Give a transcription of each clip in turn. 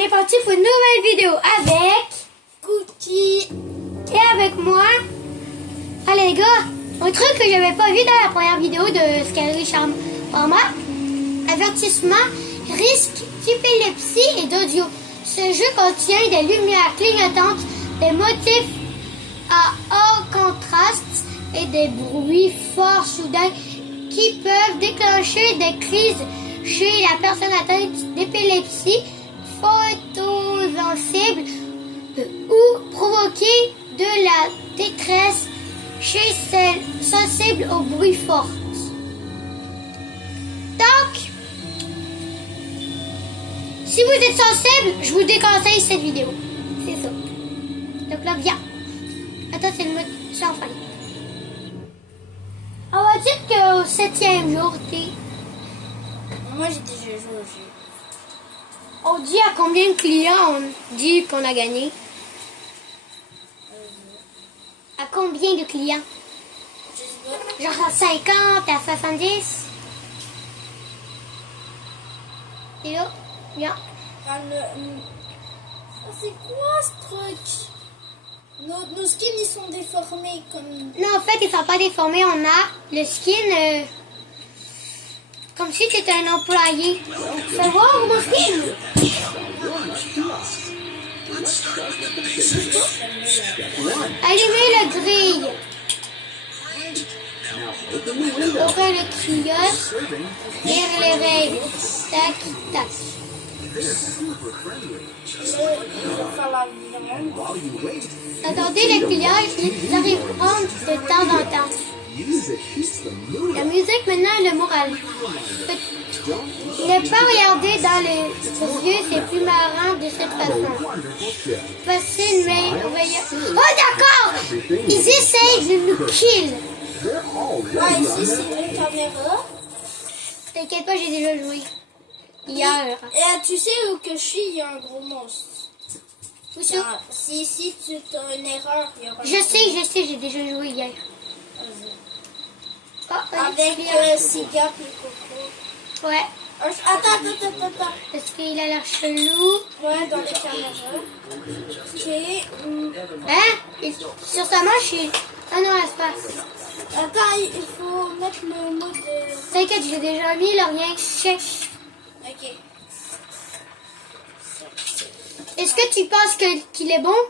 est parti pour une nouvelle vidéo avec Cookie et avec moi. Allez les gars, un truc que j'avais pas vu dans la première vidéo de Scary Pharma. Avertissement, risque d'épilepsie et d'audio. Ce jeu contient des lumières clignotantes, des motifs à haut contraste et des bruits forts soudains qui peuvent déclencher des crises chez la personne atteinte d'épilepsie photosensible ou provoquer de la détresse chez celle sensible aux bruits forts. Donc, si vous êtes sensible, je vous déconseille cette vidéo. C'est ça. Donc là, viens. Attends, c'est le mode sans faille. On va dire qu'au 7e jour, Moi j'ai déjà joué au jeu. on dit à combien de clients on dit qu'on a gagné? À combien de clients? Je sais pas. Genre à 50, à 70? Et là, viens. C'est quoi ce truc? Nos skins ils sont déformés comme. Non, en fait, ils sont pas déformés. On a le skin comme si tu étais un employé. Fais voir mon skin. Allumez le grille. Ouvrir le kiosque. Lire les règles. Tac, tac. Il va faire la viande. Attendez les clients, ils arriveront de temps en temps. La musique maintenant est le moral. Ne pas regarder dans les yeux, c'est plus marrant de cette façon. Facile, mais... Oh d'accord! Ils essayent de nous kill. Ah, ici c'est une caméra. T'inquiète pas, j'ai déjà joué. Hier. Et tu sais où que je suis, il y a un gros monstre. Où ça? Si tu as une erreur, il y aura un Je gros sais, j'ai déjà joué hier. monstre. Ah, Avec Siga et Coco. Ouais. Attends. Est-ce qu'il a l'air chelou? Ouais, dans les caméras. Ok. Hein? Sur sa manche, il... Ah non, espace. Attends, il faut mettre le mot de... T'inquiète, j'ai déjà mis le rien. Check. Ok. Est-ce que tu penses qu'il est bon?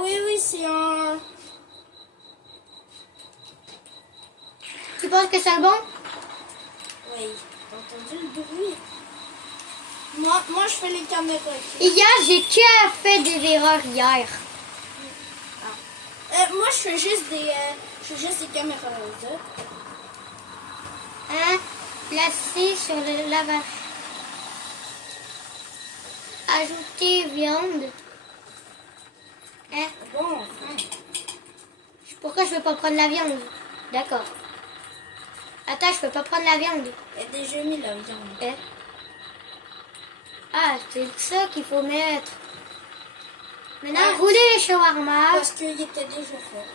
Oui, c'est un... Tu penses que c'est bon? Oui, t'as entendu le bruit? Moi, je fais les caméras. Ok. Hier, j'ai que fait des erreurs hier. Moi, je fais juste des caméras. Hein? Placer sur le lavage. Ajouter viande. Hein? Bon, enfin. Pourquoi je peux pas prendre la viande? D'accord. Attends, je peux pas prendre la viande. Il y a déjà mis la viande. Hein? Ah, c'est ça qu'il faut mettre. Maintenant, rouler les shawarma. Parce qu'il était déjà fait.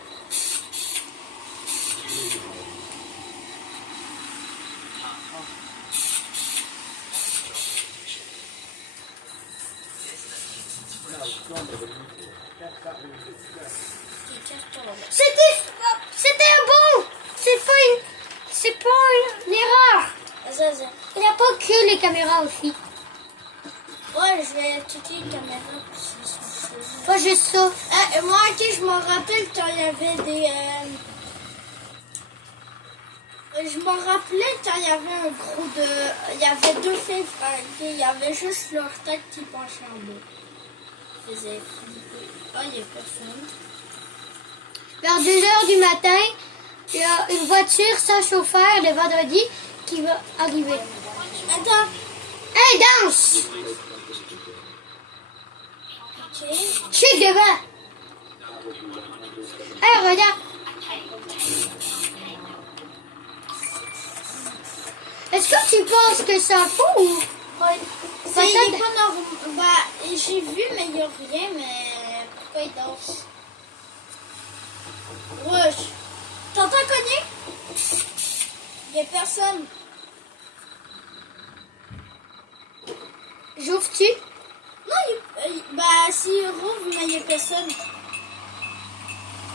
C'était un bon. C'est pas une erreur. Vas-y. Il n'y a pas que les caméras aussi. Ouais, je vais checker les caméras. Pas juste ça. Moi, ok, je m'en rappelle quand il y avait des... Je m'en rappelais quand il y avait un gros de... Il y avait deux filles franquées. Il y avait juste leur tête qui penchait en bas. Ils faisaient flipper. Ah, il n'y a personne. Vers 2h du matin, il y a une voiture sans chauffeur le vendredi qui va arriver. Attends. Hey, danse! Ok. Chute devant! Hey, regarde! Est-ce que tu penses que c'est un fou ou... Il est pas normal. Bah, j'ai vu, mais il n'y a rien, mais pourquoi il danse? Wesh. T'entends cogner? Il n'y a personne. J'ouvre-tu? Bah, si rouvre, mais il n'y a personne.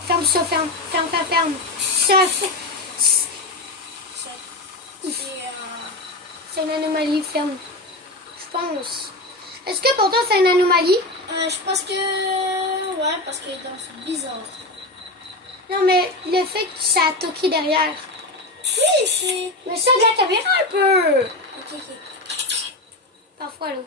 Ferme ça, ferme. Ferme. Ça, c'est une anomalie, ferme. Je pense. Est-ce que pour toi c'est une anomalie? Je pense que... Ouais, parce que c'est bizarre. Non, mais le fait que ça a toqué derrière. Oui, c'est... Mais ça de la caméra un peu. Ok. Parfois, là.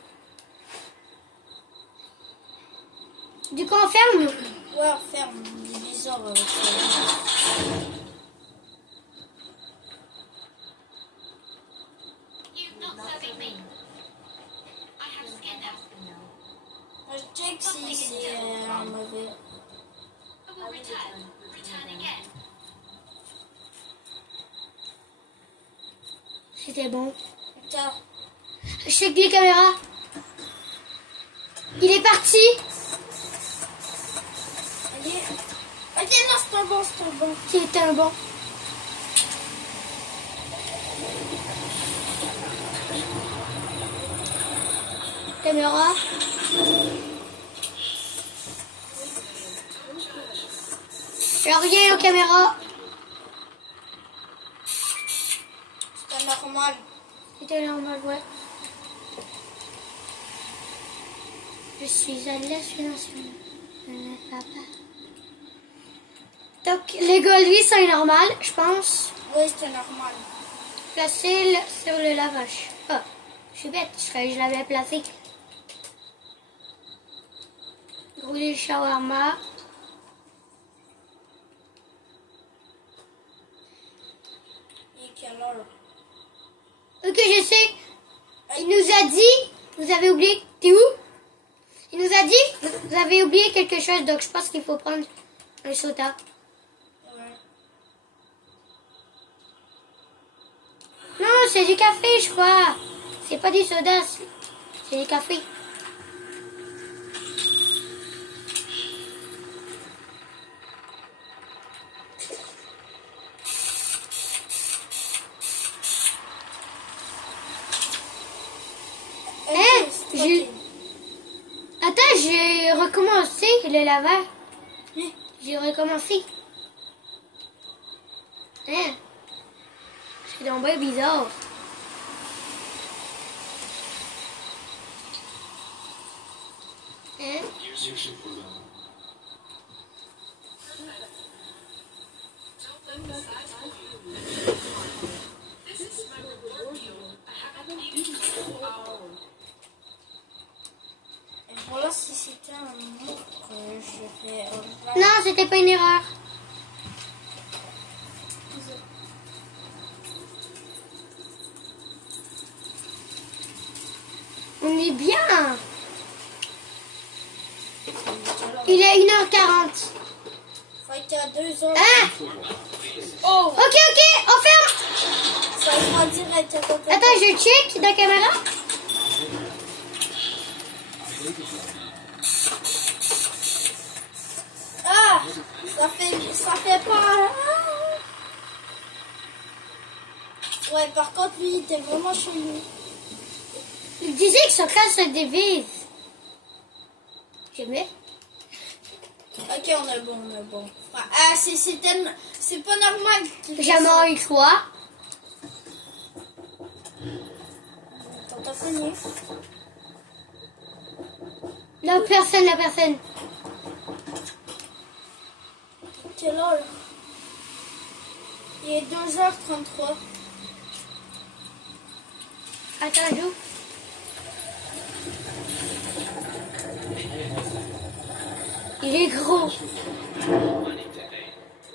Du coup, on ferme? Ouais, on ferme. C'est bizarre. Je check si c'est un mauvais. C'était bon. Tiens. Je check les caméras. Il est parti. Ok, non, c'est un bon. C'était un bon. Caméra. Alors, rien aux caméras. C'est normal. C'était normal, ouais. Je suis à l'assurance. Papa. Donc, les galeries, c'est normal, je pense. Oui, c'est normal. Placer sur le lavage. Ah, je suis bête, je l'avais placé. Rouler le shawarma. Et quelle heure? Ok, je sais. Il nous a dit, vous avez oublié, t'es où? Il nous a dit, vous avez oublié quelque chose, donc je pense qu'il faut prendre un soda. Ouais. Non, c'est du café, je crois. C'est pas du soda, c'est du café. Ok, j'ai- Attends, j'ai recommencé le lavage. J'ai recommencé. Hein? C'est donc bien bizarre. Hein? Et voilà si c'était un mot que je fais. Non, c'était pas une erreur. On est bien. Il est 1h40. Fait qu'il y a 2 heures. Hein? Oh! Ok, on ferme. Ça va en direct. Attends, je check la caméra. Ah! Ça fait pas. Ouais, par contre, lui, il était vraiment chelou. Il disait que son cas se divise. J'aimais. Ok, on est bon. Ah, c'est pas normal qu'il fasse Jamais ça. eu quoi? T'as fini? La personne. Quelle heure? Il est 2h33. Attends, joue. Il est gros.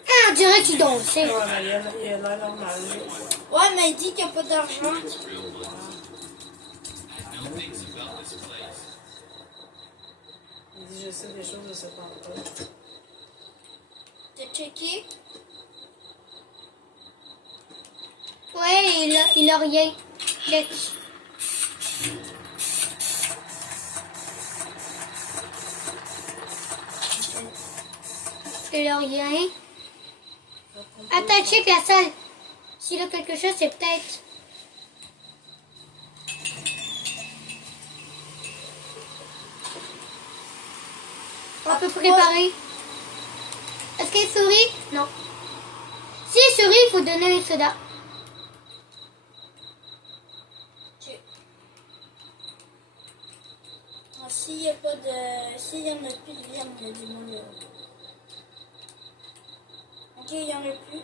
Ah, on dirait qu'il dansait. Ouais, mais il a l'air normal. Ouais, mais il dit qu'il n'y a pas d'argent. Il dit, je sais des choses, je sais pas encore. T'as checké? Ouais, il a rien. Check. Il a rien. Attends, check la salle. S'il a quelque chose, c'est peut-être... On peut préparer. Est-ce qu'elle sourit? Non. Si elle sourit, il faut donner un soda. Ok. Ah, s'il n'y a pas de... S'il y en a plus de viande, il y a du monde là. Ok, il n'y en a plus.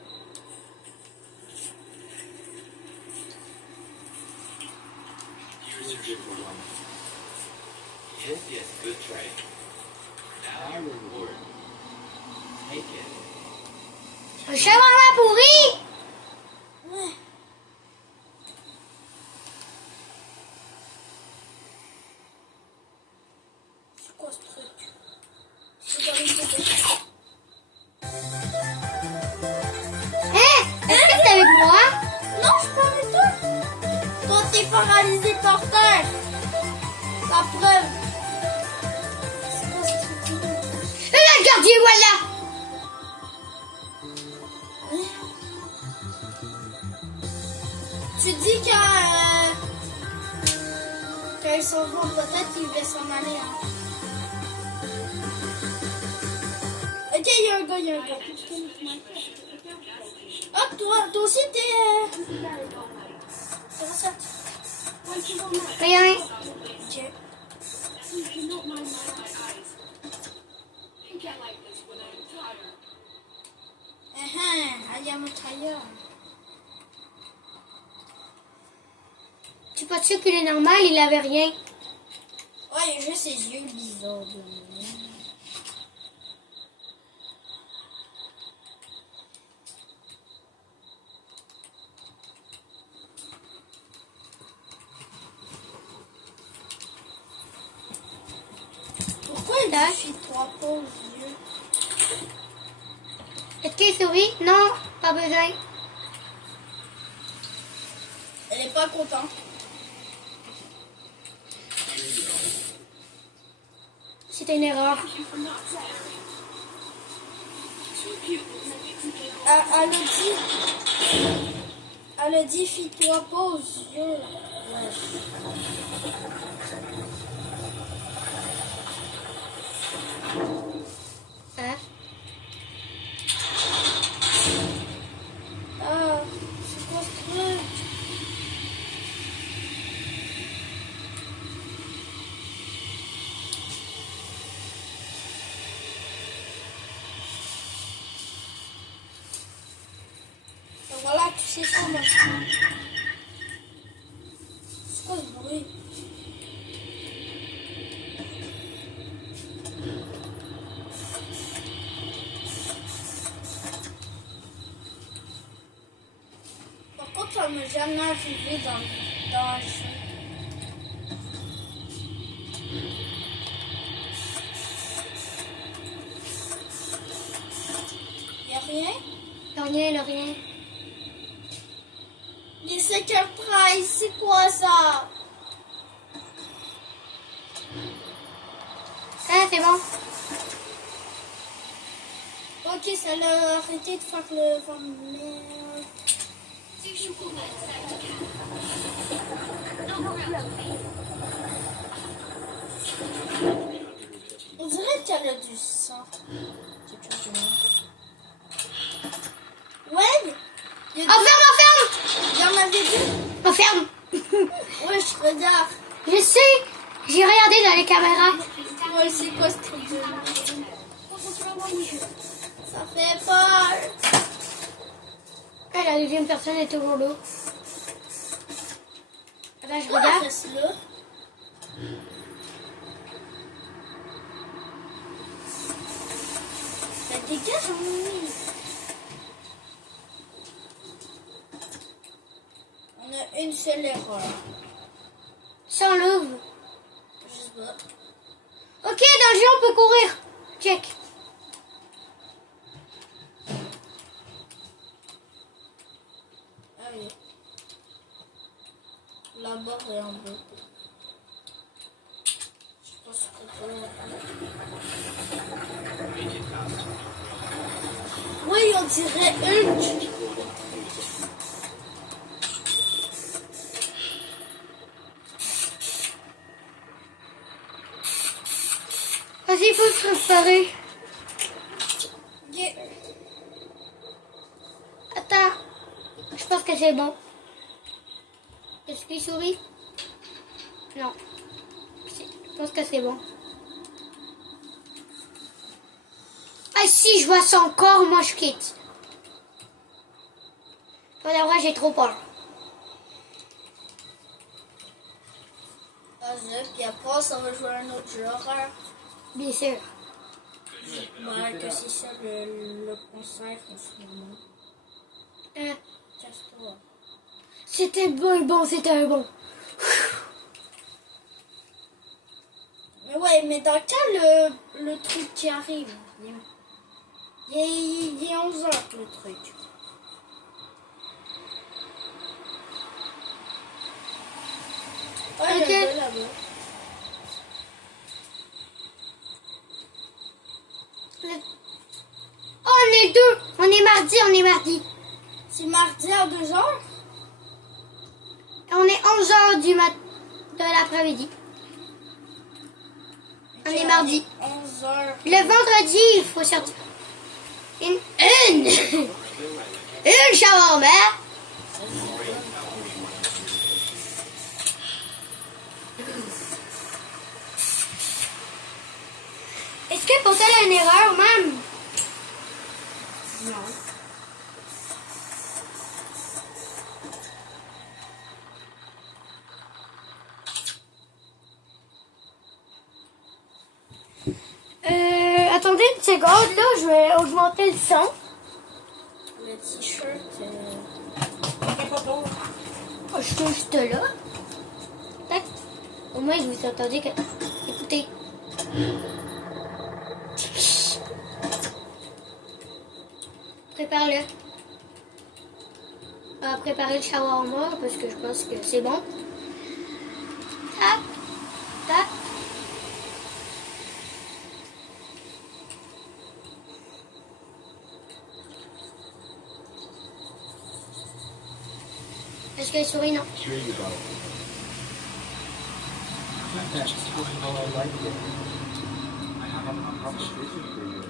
Here's your gift for one. Yes, yes, good try. Now our reward. Take it. Un shawarma pourri! Ouais. C'est quoi ce truc? C'est dans les bébés. Hein? Est-ce que t'es avec moi? Non, je suis pas avec toi. Toi, t'es paralysé par terre. La preuve. C'est quoi ce truc? Et là, le gardien, voilà! Tu dis qu'ils s'en vont, peut-être qu'ils vont s'en aller. Hein. Ok, il y a un gars, il y a un gars. Ah, toi aussi, t'es... Comment ça? Rien. Ok. I am a tired. Tu es pas sûr qu'il est normal? Il avait rien. Ouais, il a juste ses yeux bizarres. Pourquoi il a fait 3 pas aux yeux? Est-ce qu'elle sourit? Non, pas besoin. Elle est pas contente. C'était une erreur. Elle a dit, fie-toi pas aux yeux. Ouais. Hein? Ah, c'est quoi ce truc? Et voilà, tu sais ça maintenant. C'est quoi ce bruit? Par contre, ça m'est jamais arrivé dans un jeu. Y'a rien? Le rien. Les Secret Prize, c'est quoi ça? Ah, c'est bon. Ok, ça l'a arrêté de faire le vent de mer. On dirait qu'elle a du sang. Quelque chose de mal. Ouais! Il y a Enferme! il y en avait deux. Enferme! Ouais, je regarde. Je sais! J'ai regardé dans les caméras. Ouais, c'est quoi ce truc de... Ça fait peur. Ah, la deuxième personne est toujours là. Attends, je Quoi, regarde. reste-là? Ça dégage en ligne. On a une seule erreur. Sans l'ouvre. Je sais pas. Ok, dans le jeu, on peut courir. Check. Ah oui. La barre est en bas. Je pense que c'est pas oui, on dirait Hulk. Vas-y, faut se préparer. Ok. Attends. Je pense que c'est bon. Est-ce qu'il sourit? Non. Je pense que c'est bon. Ah si, je vois ça encore, moi je quitte. Pour la vrai, j'ai trop peur. Vas-y, puis après, ça va jouer à un autre jeu horreur. Bien sûr. Bah, que c'est ça le concert en ce moment. Hein? Casse-toi. C'était bon, c'était un bon. Mais ouais, mais dans quel le truc qui arrive? Il est 11h le truc. Ouais, Ok. il y a un gars là-bas. Oh, on est deux. On est mardi. C'est mardi à 2h? On est 11h de l'après-midi. On est mardi. 11h. Le vendredi, il faut sortir. Une shawarma. Est-ce que pour toi, il y a une erreur, même? Non. Attendez une seconde, là, je vais augmenter le son. Le t-shirt. C'est pas bon. Oh, je suis juste là. Tac. Au moins, je vous entendez que... Écoutez. Prépare-le. On va préparer le shawarma parce que je pense que c'est bon. Tac. Tac. Est-ce qu'elle sourit? Non. Sure you go. That's how I like it. I have a proposition for you.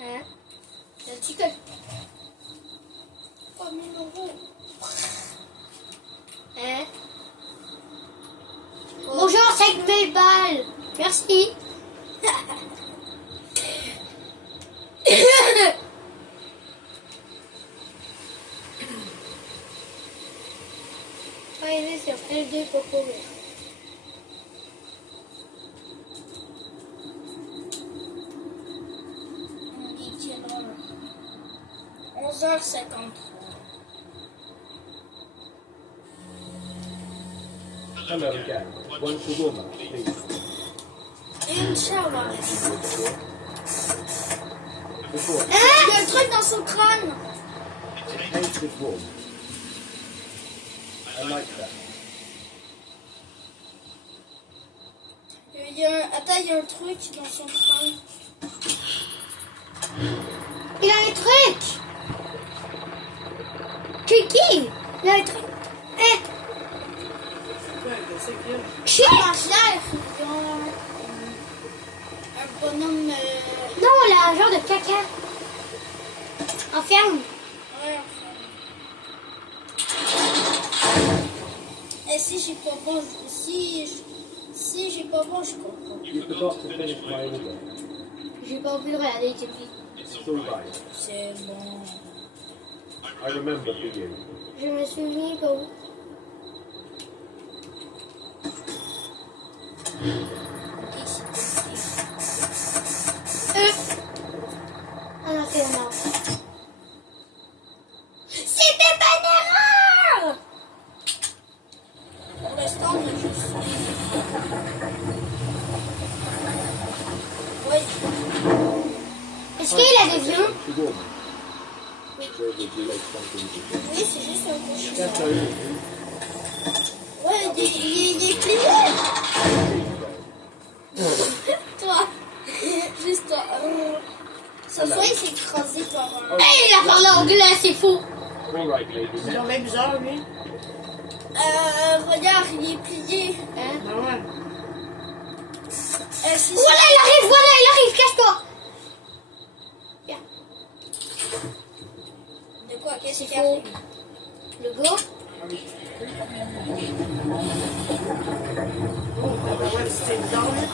Hein? Le petit que... 3000 €. Hein? Bonjour, 5000 balles. Merci. Allez, sur L2 pour courir. On dit quelle heure? 11h53. Hello again. One shawarma, please. Une shawarma. Before, Il y a un truc dans son crâne. it tastes warm. I like that. Attends, il y a un truc dans son crâne. Il a un truc. Kiki, il a un truc. Hein? Ouais, c'est qu'il y a. Chien. Angère, un bonhomme... Non, il a un genre de caca. En ferme. Ouais, et si j'ai pas bon, si j'ai pas bon, je comprends. You forgot to finish my order. J'ai pas pu le regarder depuis. It's all right. C'est bon. I remember for you. Je me souviens pas. Ok, c'est Ah non, c'est un ordre. C'était pas une erreur! pour l'instant, on a juste... Oui, Est-ce qu'il a des yeux? Shawarma. So would you like something to drink? oui, c'est juste un cochon. Yes, I do. Ouais, il est plié. Toi, juste toi. Ce soir, il s'est écrasé par un... Hey, il a parlé anglais, c'est fou! All right, lady. C'est bien bizarre, lui. Regarde, il est plié. Hein? Ah ouais. Si, Voilà, il arrive, cache-toi. Viens, De quoi? Qu'est-ce c'est qu'il y a? faux. Le go. Oh, t'as ouais, c'était dedans, là.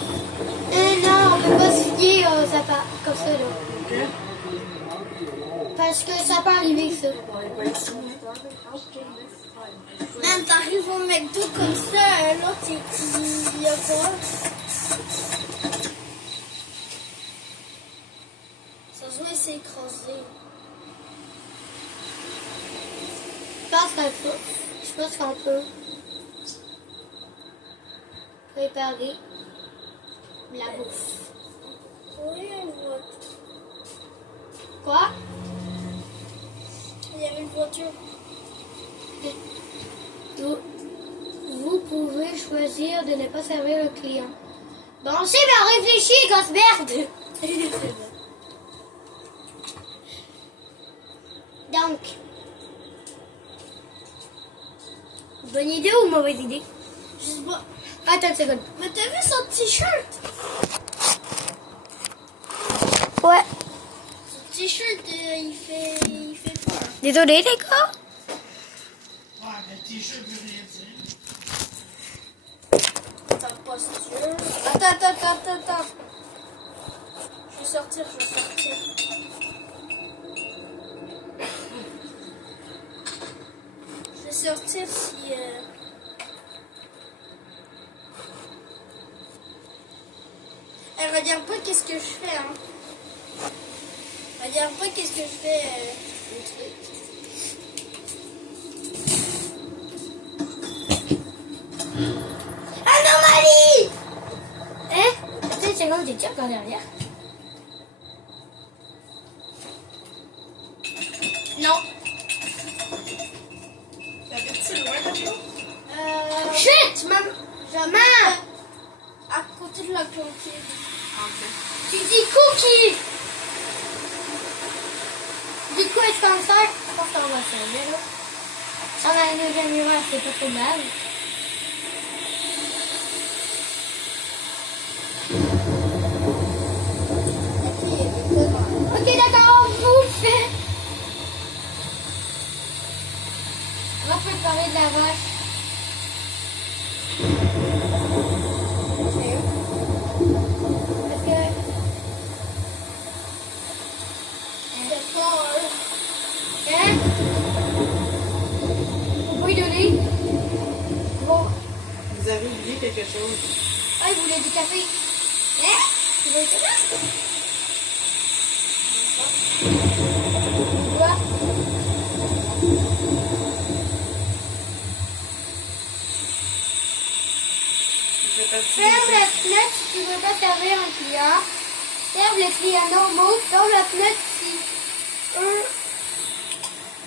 Non, on peut pas se fier ça part comme ça là. Ok. Parce que ça peut arriver ça. On est pas ici. Man, t'arrives au McDo comme ça, l'autre il y a quoi? Ça se voit, il s'est écrasé. Je pense qu'on peut préparer la bouffe. Oui, on voit. Quoi? Il y avait une voiture. Vous pouvez choisir de ne pas servir le client. Bon, c'est bien réfléchi, grosse merde! Donc, bonne idée ou mauvaise idée? Je sais pas. Attends une seconde. Mais t'as vu son t-shirt? Ouais. Son t-shirt, il fait peur. Désolé, les gars. Ouais, mais le t-shirt veut rien dire. Ta posture. Attends. Je vais sortir. Je vais sortir si... regarde pas qu'est-ce que je fais, hein. Regarde pas qu'est-ce que je fais, le truc. Anomalie! Attends une seconde, t'es-tu encore derrière? Non. T'habites-tu loin, Mario? Chut! Maman! À côté de la clôture. Tu dis cookie! Du coup, est-ce qu'on sort? Je pense qu'on va servir, là. On a une deuxième heure, c'est pas trop mal. Ok, d'accord, vous faites. On va préparer de la vache. Parce que. C'est pas... Hein? Faut pas lui donner. Bon. Vous avez oublié quelque chose. Ah, il voulait du café. Hein? Tu veux du café? Quoi? Ferme la fenêtre si tu ne veux pas servir un client. Serve les clients normaux. Ferme la fenêtre si eux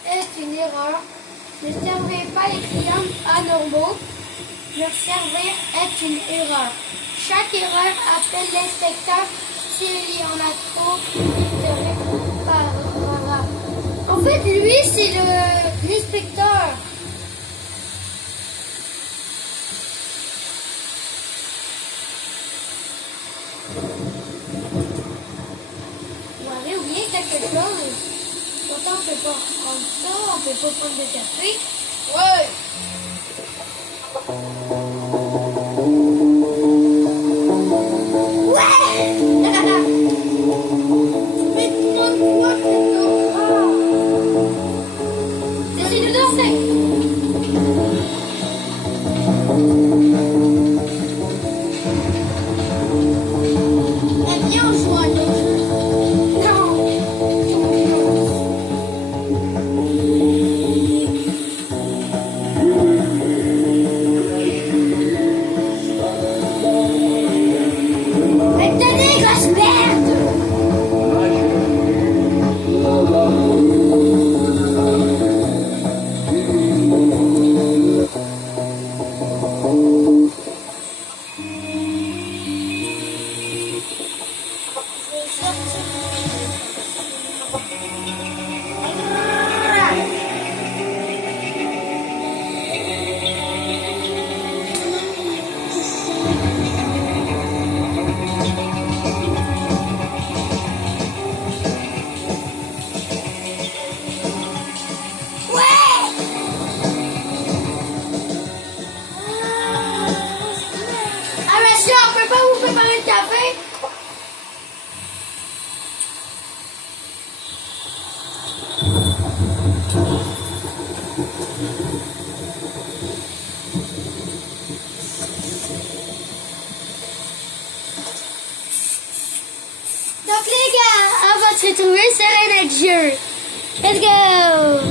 est une erreur. Ne servez pas les clients anormaux. Leur servir est une erreur. Chaque erreur appelle l'inspecteur. S'il y en a trop, il te réparera. En fait, lui, c'est l'inspecteur. On avait oublié quelque chose. Pourtant, on ne peut pas prendre ça, on ne peut pas prendre de café. Ouais. Mais toi, J'essaie de danser. viens, on joue à nos jeux. Mais tenez, grosse merde! se retrouver sur un autre jeu. Let's go!